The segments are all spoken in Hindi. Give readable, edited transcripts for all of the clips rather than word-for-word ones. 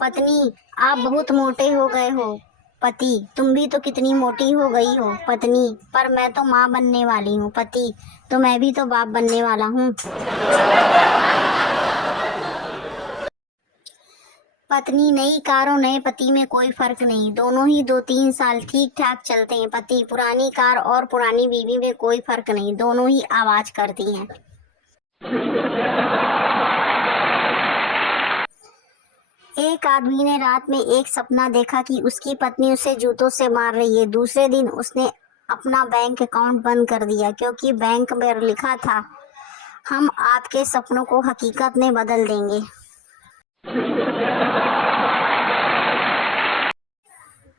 पत्नी, आप बहुत मोटे हो गए हो। पति, तुम भी तो कितनी मोटी हो गई हो। पत्नी, पर मैं तो माँ बनने वाली हूँ। पति, तो मैं भी तो बाप बनने वाला हूँ। पत्नी, नई कार और नए पति में कोई फर्क नहीं, दोनों ही 2-3 साल ठीक ठाक चलते हैं। पति, पुरानी कार और पुरानी बीवी में कोई फर्क नहीं, दोनों ही आवाज करती हैं। एक आदमी ने रात में एक सपना देखा कि उसकी पत्नी उसे जूतों से मार रही है। दूसरे दिन उसने अपना बैंक अकाउंट बंद कर दिया, क्योंकि बैंक में लिखा था, हम आपके सपनों को हकीकत में बदल देंगे।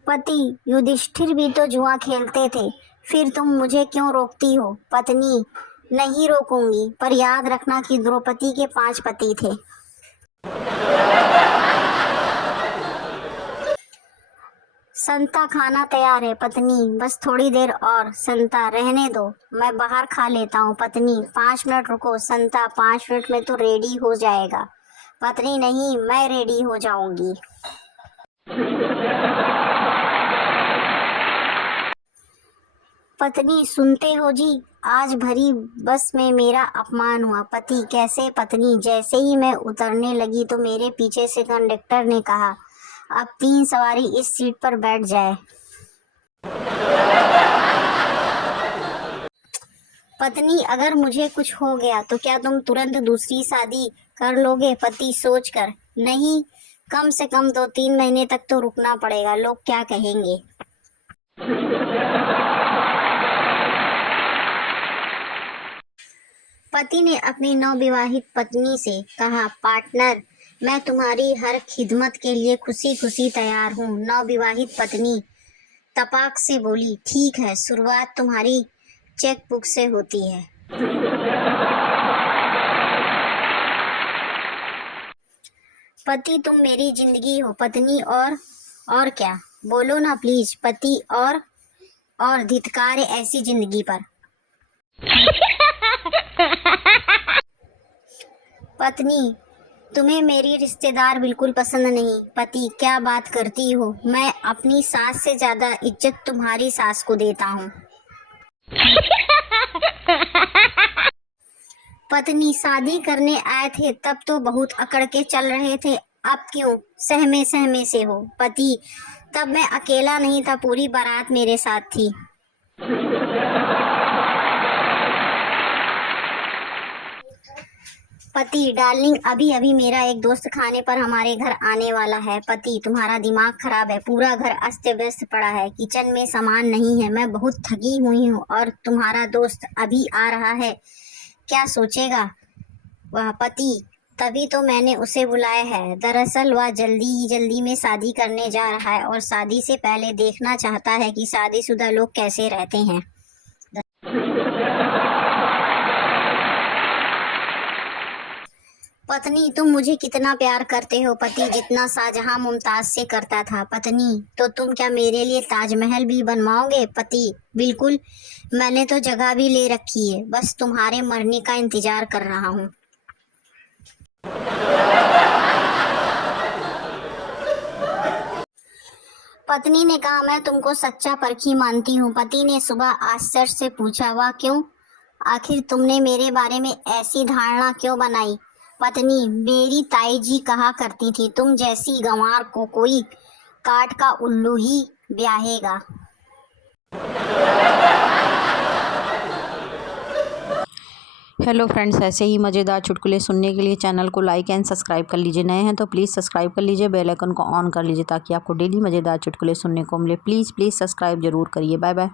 पति, युधिष्ठिर भी तो जुआ खेलते थे, फिर तुम मुझे क्यों रोकती हो। पत्नी, नहीं रोकूंगी, पर याद रखना कि द्रौपदी के 5 पति थे। संता, खाना तैयार है। पत्नी, बस थोड़ी देर और। संता, रहने दो, मैं बाहर खा लेता हूँ। पत्नी, 5 मिनट रुको। संता, 5 मिनट में तो रेडी हो जाएगा। पत्नी, नहीं, मैं रेडी हो जाऊंगी। पत्नी, सुनते हो जी, आज भरी बस में मेरा अपमान हुआ। पति, कैसे। पत्नी, जैसे ही मैं उतरने लगी तो मेरे पीछे से कंडक्टर ने कहा, अब 3 सवारी इस सीट पर बैठ जाए। पत्नी, अगर मुझे कुछ हो गया तो क्या तुम तुरंत दूसरी शादी कर लोगे। पति, सोचकर, नहीं, कम से कम 2-3 महीने तक तो रुकना पड़ेगा, लोग क्या कहेंगे। पति ने अपनी नवविवाहित पत्नी से कहा, पार्टनर, मैं तुम्हारी हर खिदमत के लिए खुशी खुशी तैयार हूँ। नवविवाहित पत्नी तपाक से बोली, ठीक है, शुरुआत तुम्हारी चेक बुक से होती है। पति, तुम मेरी जिंदगी हो। पत्नी, और क्या, बोलो ना प्लीज। पति, और धिक्कार है ऐसी जिंदगी पर। पत्नी, तुम्हें मेरी रिश्तेदार बिल्कुल पसंद नहीं। पति, क्या बात करती हो, मैं अपनी सास से ज्यादा इज्जत तुम्हारी सास को देता हूँ। पत्नी, शादी करने आए थे तब तो बहुत अकड़ के चल रहे थे, अब क्यों सहमे सहमे से हो। पति, तब मैं अकेला नहीं था, पूरी बारात मेरे साथ थी। पति, डार्लिंग, अभी अभी मेरा एक दोस्त खाने पर हमारे घर आने वाला है। पति, तुम्हारा दिमाग खराब है, पूरा घर अस्त व्यस्त पड़ा है, किचन में सामान नहीं है, मैं बहुत थकी हुई हूँ, और तुम्हारा दोस्त अभी आ रहा है, क्या सोचेगा वह। पति, तभी तो मैंने उसे बुलाया है, दरअसल वह जल्दी में शादी करने जा रहा है और शादी से पहले देखना चाहता है कि शादीशुदा लोग कैसे रहते हैं। पत्नी, तुम मुझे कितना प्यार करते हो। पति, जितना शाहजहां मुमताज से करता था। पत्नी, तो तुम क्या मेरे लिए ताजमहल भी बनवाओगे। पति, बिल्कुल, मैंने तो जगह भी ले रखी है, बस तुम्हारे मरने का इंतजार कर रहा हूँ। पत्नी ने कहा, मैं तुमको सच्चा परखी मानती हूँ। पति ने सुबह आश्चर्य से पूछा, वाह, क्यों, आखिर तुमने मेरे बारे में ऐसी धारणा क्यों बनाई। पत्नी, मेरी ताई जी कहा करती थी, तुम जैसी गंवार को कोई काठ का उल्लू ही ब्याहेगा। हेलो फ्रेंड्स, ऐसे ही मज़ेदार चुटकुले सुनने के लिए चैनल को लाइक एंड सब्सक्राइब कर लीजिए। नए हैं तो प्लीज़ सब्सक्राइब कर लीजिए, बेल आइकन को ऑन कर लीजिए ताकि आपको डेली मज़ेदार चुटकुले सुनने को मिले। प्लीज़ सब्सक्राइब ज़रूर करिए। Bye bye.